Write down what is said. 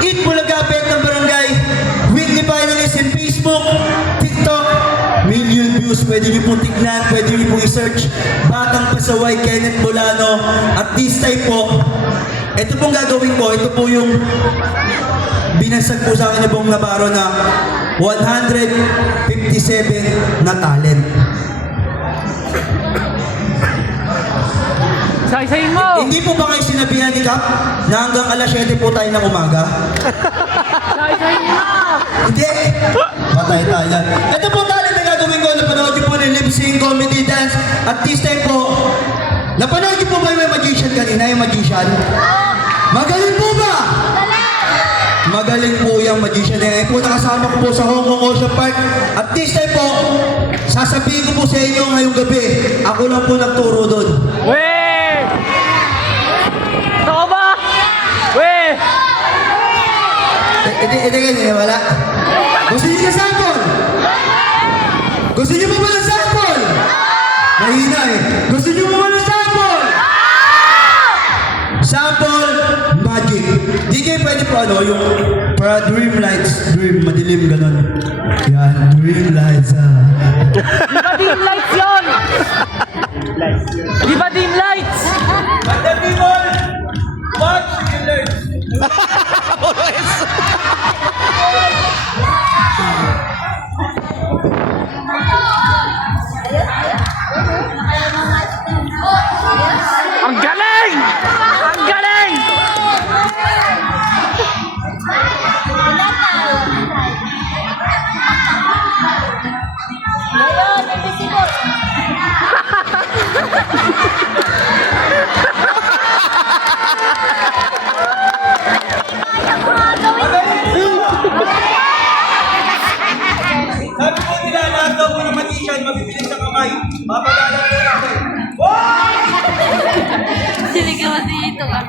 Eat Bulaga Betang Barangay. Weekly finalist in Facebook, TikTok. Million views. Pwede nyo pong tignan. Pwede nyo pong i-search. Batang Pasaway, Kenneth Bolano. At this time po, ito pong gagawin ko. Ito po yung binansag po sa akin ni Bong Navarro na 157 na talent. Say mo! Hindi po ba kayo sinabihan ni Kap na hanggang alas 7 po tayo ng umaga? Say mo! Hindi! Patay tayo. Ito po talent na gagawin ko. Napanood niyo po ng lip sync, comedy, dance. At this time po, napanood niyo po ba yung magician kanina? Yung magician? Magaling po ba? Magaling po yung magician na yan. Po nakasama ko po sa Hong Kong Ocean Park. At this time po, sasabihin ko po sa inyo ngayong gabi, ako lang po nagturo doon. Weh! Totoo ba? Weh! Hindi ganyan, wala. Gusto niyo na sample? Gusto niyo pa ba ng sample? Mahina eh. Gusto niyo pa ba ng sample? Sample, magic. Di kayo pwede po ano, yung para dream lights, dream, madilim, gano'n. Yan, dream lights, Di ba dim lights yun? Di ba dim lights? But the people, watch and learn. Ang galing! Ang galing! Sabi po nila, lahat daw po ng magician, mabibilis sa kamay. Mapagalan po natin. Sinigawan dito ah.